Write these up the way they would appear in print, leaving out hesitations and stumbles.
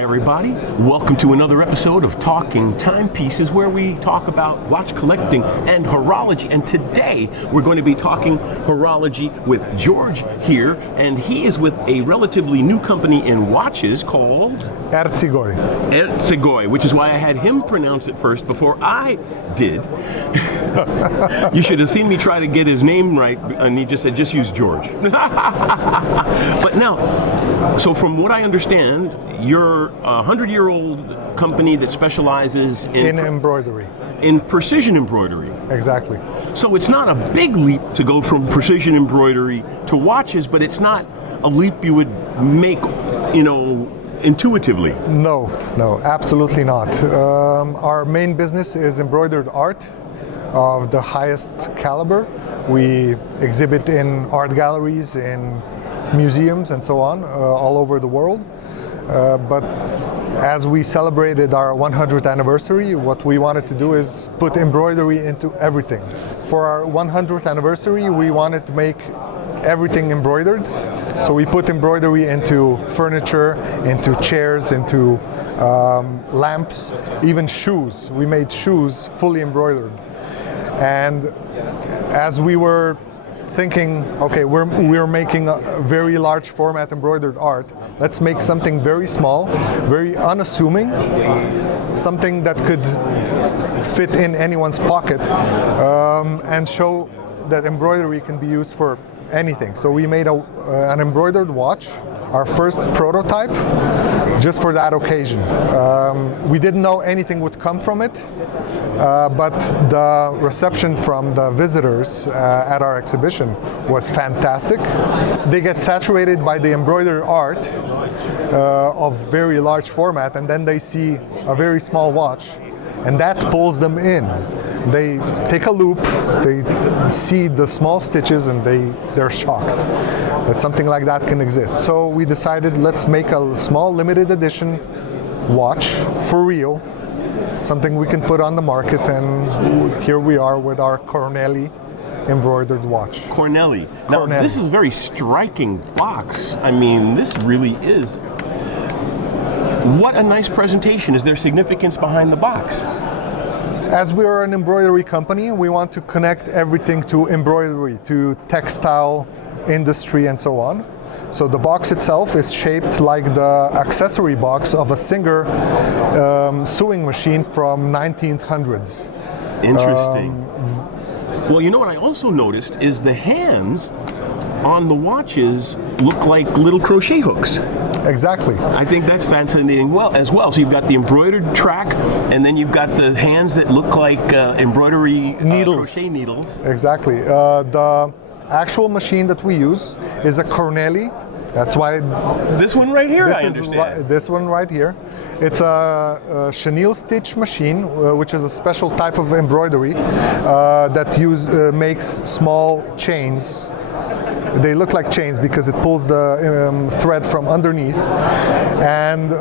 Hi everybody, welcome to another episode of Talking Timepieces, where we talk about watch collecting and horology. And today we're going to be talking horology with George here, and he is with a relatively new company in watches called Ercigoj. Ercigoj, which is why I had him pronounce it first before I did. You should have seen me try to get his name right, and he just said, just use George. But now, so from what I understand, you're a 100-year-old company that specializes in embroidery. In precision embroidery. Exactly. So it's not a big leap to go from precision embroidery to watches, but it's not a leap you would make, intuitively. No, absolutely not. Our main business is embroidered art of the highest caliber. We exhibit in art galleries, in museums and so on, all over the world. But as we celebrated our 100th anniversary, what we wanted to do is put embroidery into everything. For our 100th anniversary, we wanted to make everything embroidered. So we put embroidery into furniture, into chairs, into lamps, even shoes. We made shoes fully embroidered. And as we were thinking, okay, we're making a very large format embroidered art, let's make something very small, very unassuming, something that could fit in anyone's pocket, and show that embroidery can be used for anything. So we made an embroidered watch, our first prototype, just for that occasion. We didn't know anything would come from it, but the reception from the visitors at our exhibition was fantastic. They get saturated by the embroidered art of very large format, and then they see a very small watch, and that pulls them in. They take a loop, they see the small stitches, and they're shocked that something like that can exist. So we decided, let's make a small limited edition watch for real, something we can put on the market, and here we are with our Cornelli embroidered watch. Cornelli. Now, this is a very striking box. I mean, this really is. What a nice presentation. Is there significance behind the box? As we are an embroidery company, we want to connect everything to embroidery, to textile industry and so on. So the box itself is shaped like the accessory box of a Singer sewing machine from 1900s. Interesting. Well, you know what I also noticed is the hands on the watches look like little crochet hooks. Exactly. I think that's fascinating as well. So you've got the embroidered track, and then you've got the hands that look like embroidery crochet needles. Exactly. The actual machine that we use is a Cornelli. That's why this one right here, I understand. This one right here. It's a chenille stitch machine, which is a special type of embroidery that makes small chains. They look like chains because it pulls the thread from underneath, and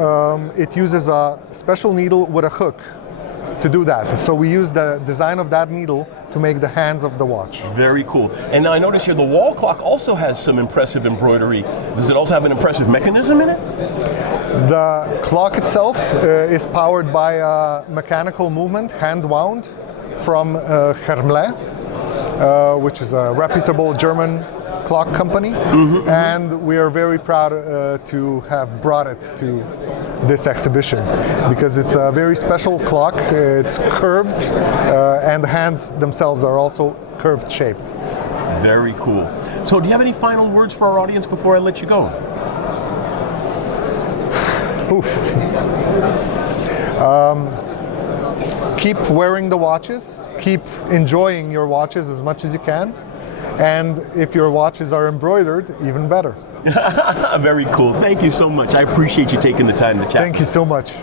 it uses a special needle with a hook to do that. So we use the design of that needle to make the hands of the watch. Very cool. And now I notice here the wall clock also has some impressive embroidery. Does it also have an impressive mechanism in it? The clock itself is powered by a mechanical movement, hand wound, from Hermle, which is a reputable German clock company, and we are very proud to have brought it to this exhibition because it's a very special clock. It's curved, and the hands themselves are also curved shaped. Very cool. So do you have any final words for our audience before I let you go? Keep wearing the watches, keep enjoying your watches as much as you can. And if your watches are embroidered, even better. Very cool. Thank you so much. I appreciate you taking the time to chat. Thank you so much.